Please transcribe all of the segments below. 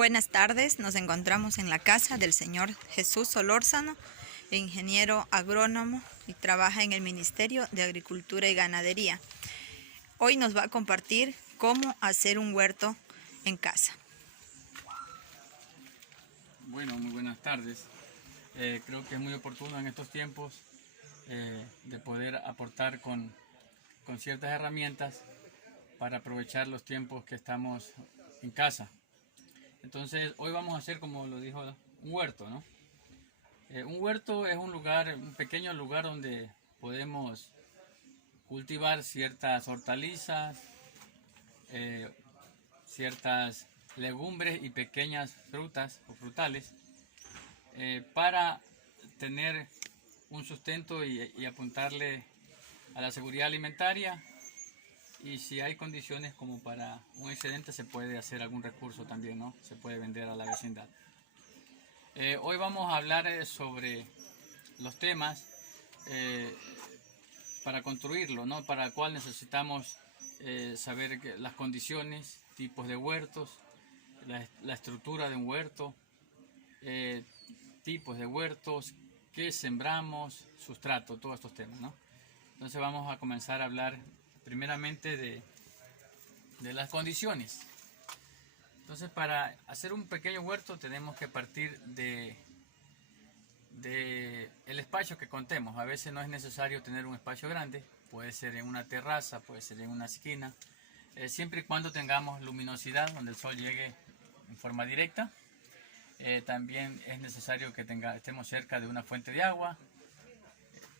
Buenas tardes, nos encontramos en la casa del señor Jesús Solórzano, ingeniero agrónomo y trabaja en el Ministerio de Agricultura y Ganadería. Hoy nos va a compartir cómo hacer un huerto en casa. Bueno, muy buenas tardes. Creo que es muy oportuno en estos tiempos de poder aportar con ciertas herramientas para aprovechar los tiempos que estamos en casa. Entonces, hoy vamos a hacer, como lo dijo, un huerto, ¿no? Un huerto es un lugar, un pequeño lugar donde podemos cultivar ciertas hortalizas, ciertas legumbres y pequeñas frutas o frutales para tener un sustento y apuntarle a la seguridad alimentaria, y si hay condiciones como para un excedente se puede hacer algún recurso también, ¿no? Se puede vender a la vecindad. Hoy vamos a hablar sobre los temas para construirlo, ¿no? Para cuál necesitamos saber las condiciones, tipos de huertos, la estructura de un huerto, tipos de huertos, qué sembramos, sustrato, todos estos temas, ¿no? Entonces vamos a comenzar a hablar primeramente de las condiciones. Entonces, para hacer un pequeño huerto tenemos que partir de el espacio que contemos. A veces no es necesario tener un espacio grande, puede ser en una terraza, puede ser en una esquina, siempre y cuando tengamos luminosidad, donde el sol llegue en forma directa. También es necesario que estemos cerca de una fuente de agua.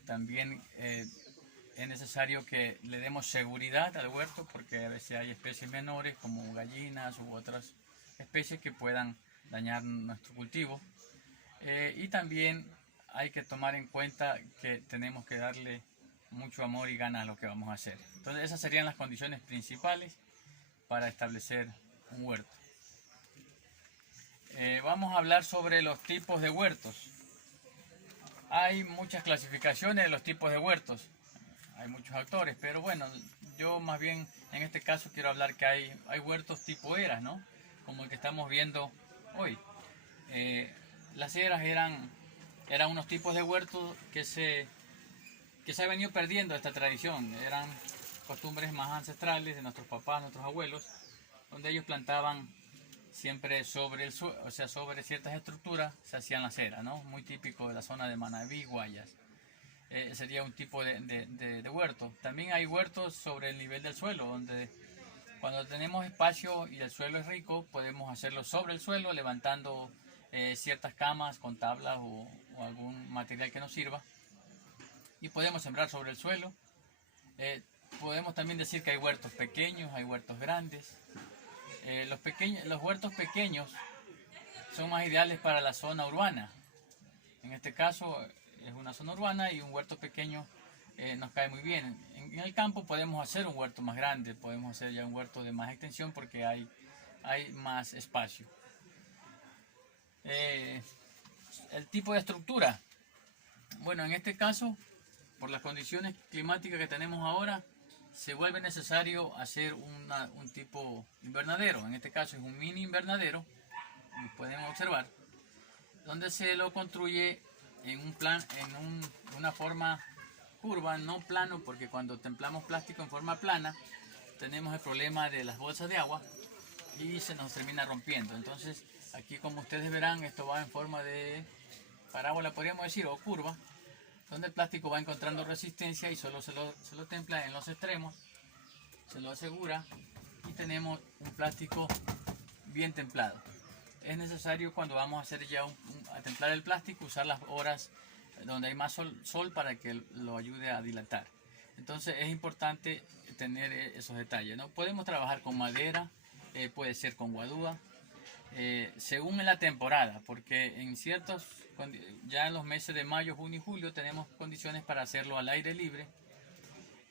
También es necesario que le demos seguridad al huerto, porque a veces hay especies menores como gallinas u otras especies que puedan dañar nuestro cultivo. Y también hay que tomar en cuenta que tenemos que darle mucho amor y ganas a lo que vamos a hacer. Entonces esas serían las condiciones principales para establecer un huerto. Vamos a hablar sobre los tipos de huertos. Hay muchas clasificaciones de los tipos de huertos. Hay muchos actores, pero bueno, yo más bien en este caso quiero hablar que hay huertos tipo eras, ¿no? Como el que estamos viendo hoy. Las eras eran unos tipos de huertos que se ha venido perdiendo esta tradición. Eran costumbres más ancestrales de nuestros papás, nuestros abuelos, donde ellos plantaban siempre sobre el suelo, o sea, sobre ciertas estructuras se hacían las eras, ¿no? Muy típico de la zona de Manabí, Guayas. Sería un tipo de huerto. También hay huertos sobre el nivel del suelo, donde cuando tenemos espacio y el suelo es rico, podemos hacerlo sobre el suelo, levantando ciertas camas con tablas o algún material que nos sirva. Y podemos sembrar sobre el suelo. Podemos también decir que hay huertos pequeños, hay huertos grandes. Los huertos pequeños son más ideales para la zona urbana. En este caso es una zona urbana y un huerto pequeño nos cae muy bien. En el campo podemos hacer un huerto más grande, podemos hacer ya un huerto de más extensión porque hay más espacio. El tipo de estructura. Bueno, en este caso, por las condiciones climáticas que tenemos ahora, se vuelve necesario hacer un tipo invernadero. En este caso es un mini invernadero, como pueden observar, donde se lo construye en una forma curva, no plano, porque cuando templamos plástico en forma plana tenemos el problema de las bolsas de agua y se nos termina rompiendo. Entonces aquí, como ustedes verán, esto va en forma de parábola, podríamos decir, o curva, donde el plástico va encontrando resistencia y solo se lo templa en los extremos, se lo asegura y tenemos un plástico bien templado. Es necesario, cuando vamos a hacer ya a templar el plástico, usar las horas donde hay más sol para que lo ayude a dilatar. Entonces es importante tener esos detalles, ¿no? Podemos trabajar con madera, puede ser con guadúa, según en la temporada, porque ya en los meses de mayo, junio y julio tenemos condiciones para hacerlo al aire libre,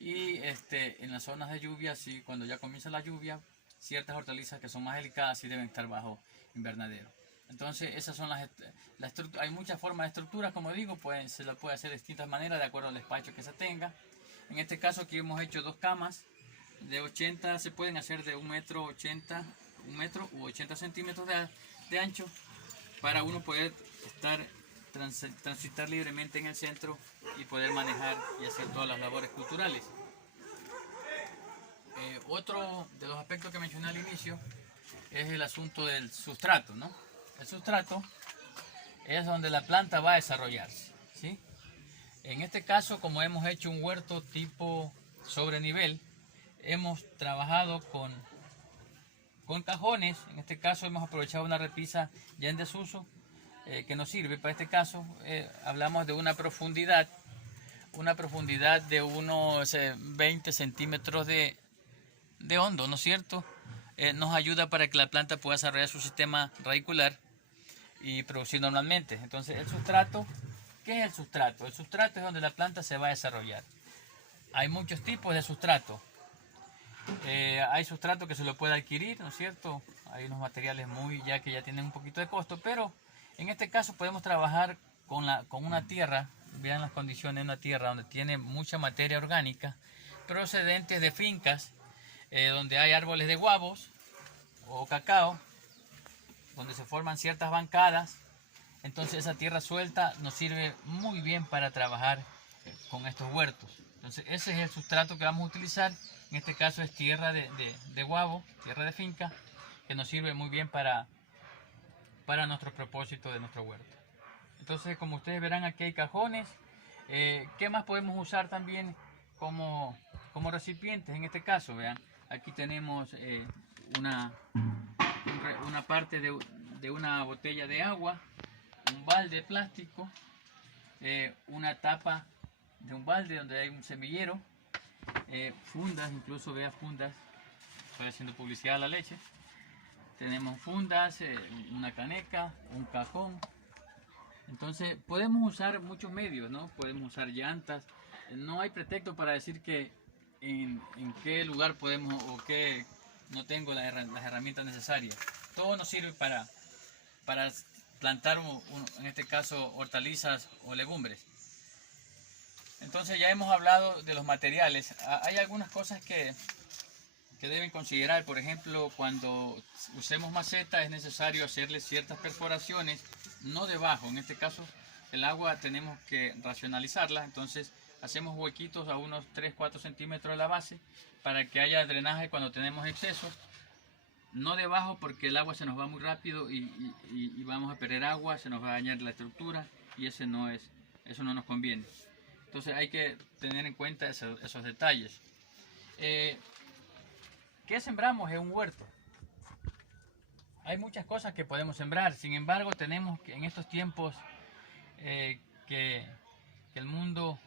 y en las zonas de lluvia, sí, cuando ya comienza la lluvia, ciertas hortalizas que son más delicadas sí deben estar bajo invernadero. Entonces esas son hay muchas formas de estructuras, como digo, se lo puede hacer de distintas maneras de acuerdo al espacio que se tenga. En este caso aquí hemos hecho dos camas de 80, se pueden hacer de 1,80 m 1 metro u 80 centímetros de ancho, para uno poder transitar libremente en el centro y poder manejar y hacer todas las labores culturales. Otro de los aspectos que mencioné al inicio es el asunto del sustrato, ¿no? El sustrato es donde la planta va a desarrollarse, ¿sí? En este caso, como hemos hecho un huerto tipo sobre nivel, hemos trabajado con cajones. En este caso hemos aprovechado una repisa ya en desuso que nos sirve para este caso. Hablamos de una profundidad de unos 20 centímetros de hondo, ¿no es cierto? Nos ayuda para que la planta pueda desarrollar su sistema radicular y producir normalmente. Entonces, el sustrato, ¿qué es el sustrato? El sustrato es donde la planta se va a desarrollar. Hay muchos tipos de sustrato. Hay sustrato que se lo puede adquirir, ¿no es cierto? Hay unos materiales que ya tienen un poquito de costo, pero en este caso podemos trabajar con una tierra. Vean las condiciones de una tierra donde tiene mucha materia orgánica procedentes de fincas donde hay árboles de guavos o cacao, donde se forman ciertas bancadas. Entonces esa tierra suelta nos sirve muy bien para trabajar con estos huertos. Entonces ese es el sustrato que vamos a utilizar. En este caso es tierra de guavo, tierra de finca, que nos sirve muy bien para nuestro propósito de nuestro huerto. Entonces, como ustedes verán, aquí hay cajones. ¿Qué más podemos usar también como recipientes? En este caso, vean, aquí tenemos una parte de una botella de agua, un balde plástico, una tapa de un balde donde hay un semillero, fundas, incluso vea fundas, estoy haciendo publicidad a la leche. Tenemos fundas, una caneca, un cajón. Entonces podemos usar muchos medios, ¿no? Podemos usar llantas. No hay pretexto para decir que en qué lugar podemos o que no tengo las herramientas necesarias. Todo nos sirve para plantar, en este caso, hortalizas o legumbres. Entonces ya hemos hablado de los materiales. Hay algunas cosas que deben considerar. Por ejemplo, cuando usemos maceta es necesario hacerle ciertas perforaciones, no debajo. En este caso el agua tenemos que racionalizarla, entonces hacemos huequitos a unos 3-4 centímetros de la base para que haya drenaje cuando tenemos exceso. No debajo, porque el agua se nos va muy rápido y vamos a perder agua, se nos va a dañar la estructura y eso no nos conviene. Entonces hay que tener en cuenta esos detalles. ¿Qué sembramos en un huerto? Hay muchas cosas que podemos sembrar, sin embargo tenemos que en estos tiempos que el mundo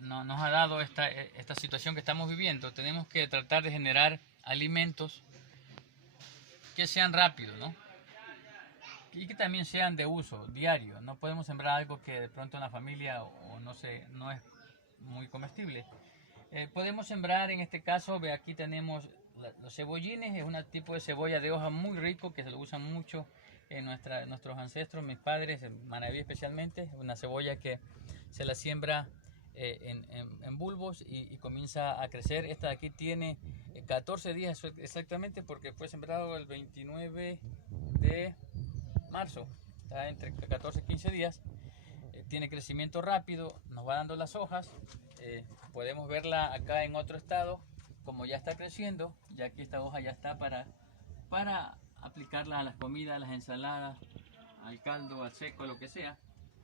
nos ha dado esta situación que estamos viviendo, tenemos que tratar de generar alimentos que sean rápidos, ¿no? Y que también sean de uso diario. No podemos sembrar algo que de pronto en la familia no es muy comestible. Podemos sembrar, en este caso, ve aquí tenemos los cebollines, es un tipo de cebolla de hoja muy rico que se lo usan mucho en nuestros ancestros, mis padres, en Manaví especialmente, una cebolla que se la siembra en bulbos y comienza a crecer. Esta de aquí tiene 14 días exactamente porque fue sembrado el 29 de marzo, está entre 14 y 15 días. Tiene crecimiento rápido, nos va dando las hojas. Podemos verla acá en otro estado, como ya está creciendo, ya que esta hoja ya está para aplicarla a las comidas, a las ensaladas, al caldo, al seco, a lo que sea.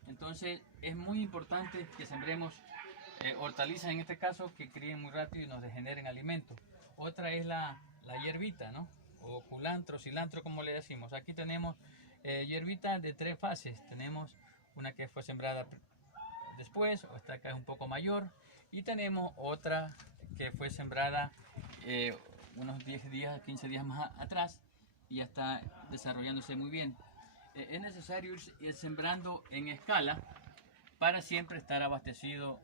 Entonces es muy importante que sembremos hortalizas, en este caso, que críen muy rápido y nos generen alimentos. Otra es la hierbita, ¿no? O culantro, cilantro, como le decimos. Aquí tenemos hierbita de 3 fases. Tenemos una que fue sembrada después, esta acá es un poco mayor, y tenemos otra que fue sembrada unos 10 días, 15 días más atrás y ya está desarrollándose muy bien. Es necesario ir sembrando en escala para siempre estar abastecido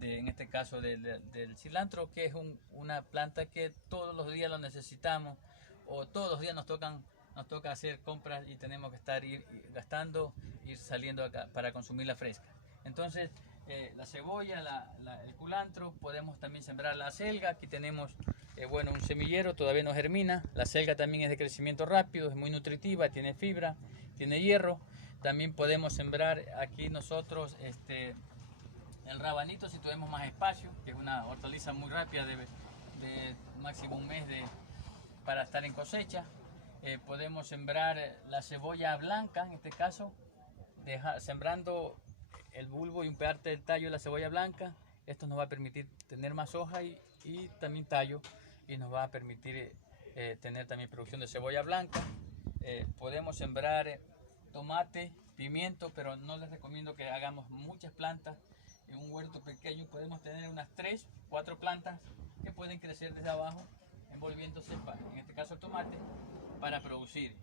en este caso del cilantro, que es una planta que todos los días lo necesitamos, o todos los días nos toca hacer compras y tenemos que ir gastando, ir saliendo acá para consumirla fresca. Entonces la cebolla, el culantro, podemos también sembrar la selga. Aquí tenemos bueno, un semillero, todavía no germina. La selga también es de crecimiento rápido, es muy nutritiva, tiene fibra, tiene hierro. También podemos sembrar aquí nosotros el rabanito si tenemos más espacio, que es una hortaliza muy rápida de máximo un mes para estar en cosecha. Podemos sembrar la cebolla blanca, en este caso, sembrando el bulbo y un parte del tallo de la cebolla blanca. Esto nos va a permitir tener más hoja y también tallo, y nos va a permitir tener también producción de cebolla blanca. Podemos sembrar tomate, pimiento, pero no les recomiendo que hagamos muchas plantas. En un huerto pequeño podemos tener unas 3, 4 plantas que pueden crecer desde abajo, envolviéndose, en este caso el tomate, para producir.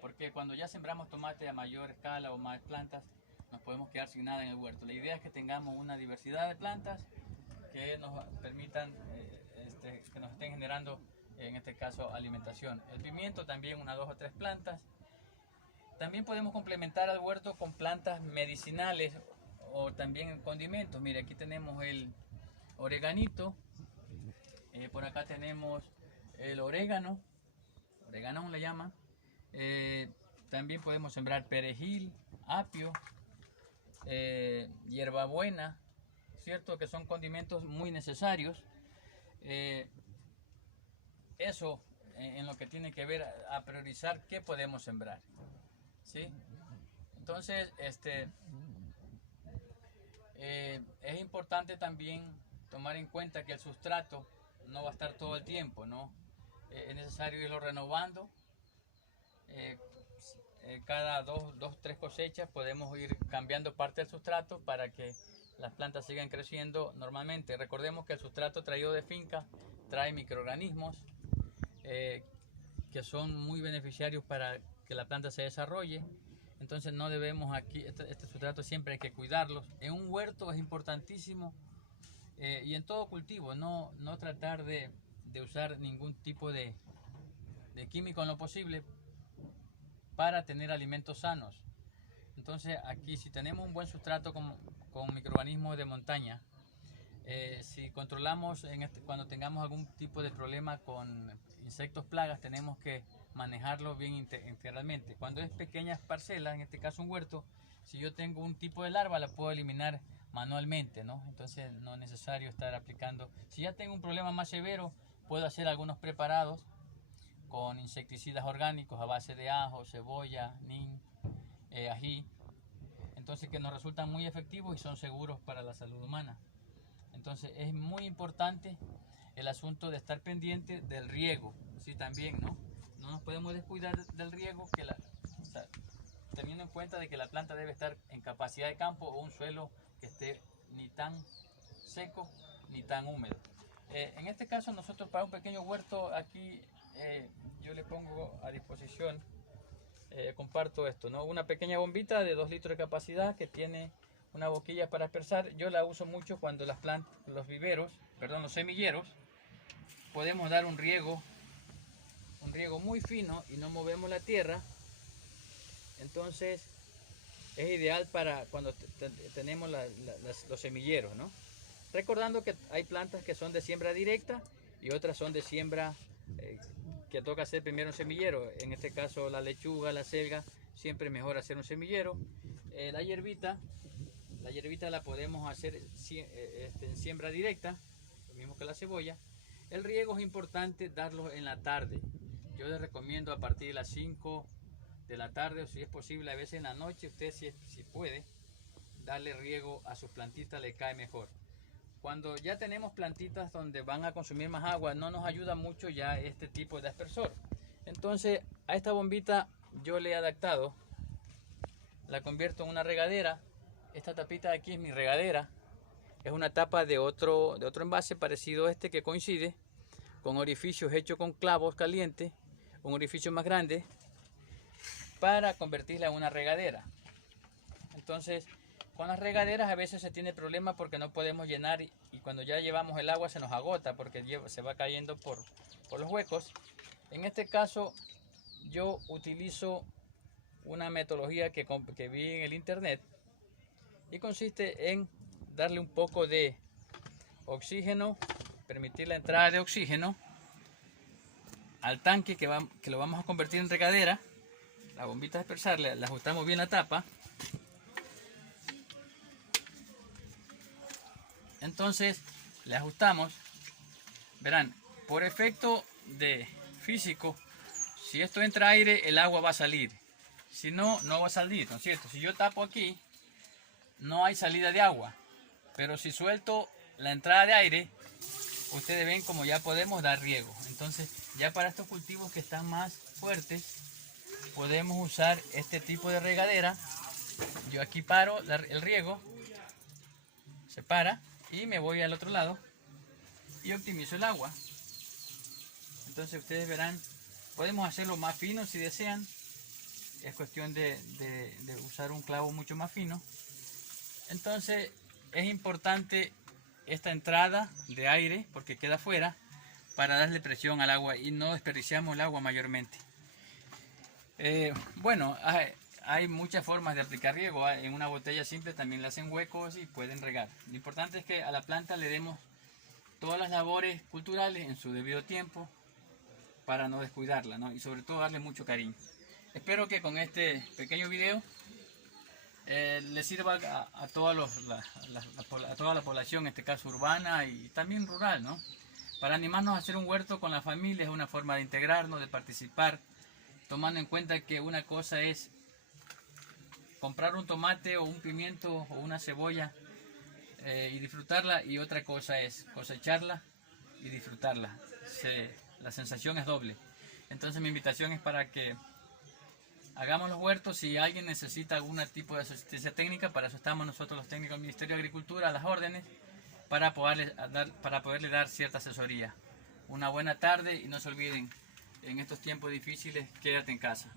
Porque cuando ya sembramos tomate a mayor escala o más plantas, nos podemos quedar sin nada en el huerto. La idea es que tengamos una diversidad de plantas que nos permitan, que nos estén generando, en este caso, alimentación. El pimiento también, unas 2 o 3 plantas. También podemos complementar al huerto con plantas medicinales o también condimentos. Mire, aquí tenemos el oreganito, por acá tenemos el orégano le llaman. También podemos sembrar perejil, apio, hierbabuena, ¿cierto? Que son condimentos muy necesarios. Eso en lo que tiene que ver a priorizar qué podemos sembrar, ¿sí? Entonces, es importante también tomar en cuenta que el sustrato no va a estar todo el tiempo, ¿no? Es necesario irlo renovando. Cada 2, 3 cosechas podemos ir cambiando parte del sustrato para que las plantas sigan creciendo normalmente. Recordemos que el sustrato traído de finca trae microorganismos que son muy beneficiarios para que la planta se desarrolle. Entonces no debemos aquí, este sustrato siempre hay que cuidarlos. En un huerto es importantísimo y en todo cultivo no tratar de usar ningún tipo de químico en lo posible para tener alimentos sanos. Entonces aquí si tenemos un buen sustrato con microorganismos de montaña, si controlamos cuando tengamos algún tipo de problema con insectos plagas, tenemos que manejarlo bien integralmente. Cuando es pequeñas parcelas, en este caso un huerto, si yo tengo un tipo de larva la puedo eliminar manualmente, ¿no? Entonces no es necesario estar aplicando. Si ya tengo un problema más severo, puedo hacer algunos preparados con insecticidas orgánicos a base de ajo, cebolla, nin, ají. Entonces que nos resultan muy efectivos y son seguros para la salud humana. Entonces es muy importante el asunto de estar pendiente del riego, sí, también, ¿no? No nos podemos descuidar del riego, teniendo en cuenta de que la planta debe estar en capacidad de campo o un suelo que esté ni tan seco ni tan húmedo. En este caso nosotros para un pequeño huerto aquí yo le pongo a disposición, comparto esto, ¿no? Una pequeña bombita de 2 litros de capacidad que tiene una boquilla para aspersar. Yo la uso mucho cuando los semilleros, podemos dar un riego muy fino y no movemos la tierra. Entonces es ideal para cuando tenemos los semilleros, ¿no? Recordando que hay plantas que son de siembra directa y otras son de siembra que toca hacer primero un semillero. En este caso la lechuga, la selga, siempre es mejor hacer un semillero. La hierbita la podemos hacer en siembra directa, lo mismo que la cebolla. El riego es importante darlo en la tarde. Yo les recomiendo a partir de las 5 de la tarde, o si es posible a veces en la noche, usted si puede darle riego a sus plantitas, le cae mejor. Cuando ya tenemos plantitas donde van a consumir más agua, no nos ayuda mucho ya este tipo de aspersor. Entonces a esta bombita yo le he adaptado, la convierto en una regadera. Esta tapita de aquí es mi regadera, es una tapa de otro envase parecido a este que coincide, con orificios hechos con clavos calientes, un orificio más grande, para convertirla en una regadera. Entonces con las regaderas a veces se tiene problema porque no podemos llenar y cuando ya llevamos el agua se nos agota porque se va cayendo por los huecos. En este caso yo utilizo una metodología que vi en el internet y consiste en darle un poco de oxígeno, permitir la entrada de oxígeno al tanque que lo vamos a convertir en regadera. La bombita de dispersar, le ajustamos bien la tapa. Entonces le ajustamos. Verán, por efecto de físico, si esto entra aire, el agua va a salir. Si no, no va a salir, ¿no es cierto? Si yo tapo aquí, no hay salida de agua. Pero si suelto la entrada de aire, ustedes ven como ya podemos dar riego. Entonces, ya para estos cultivos que están más fuertes, podemos usar este tipo de regadera. Yo aquí paro el riego, se para y me voy al otro lado y optimizo el agua. Entonces ustedes verán, podemos hacerlo más fino si desean. Es cuestión de usar un clavo mucho más fino. Entonces es importante esta entrada de aire porque queda afuera para darle presión al agua y no desperdiciamos el agua mayormente. Bueno, hay muchas formas de aplicar riego. En una botella simple también le hacen huecos y pueden regar. Lo importante es que a la planta le demos todas las labores culturales en su debido tiempo para no descuidarla, ¿no? Y sobre todo darle mucho cariño. Espero que con este pequeño video le sirva a toda la población, en este caso urbana y también rural, ¿no? Para animarnos a hacer un huerto con la familia. Es una forma de integrarnos, de participar, tomando en cuenta que una cosa es comprar un tomate o un pimiento o una cebolla y disfrutarla, y otra cosa es cosecharla y disfrutarla. La sensación es doble. Entonces mi invitación es para que hagamos los huertos. Si alguien necesita algún tipo de asistencia técnica, para eso estamos nosotros los técnicos del Ministerio de Agricultura a las órdenes, para poderle dar cierta asesoría. Una buena tarde y no se olviden, en estos tiempos difíciles, quédate en casa.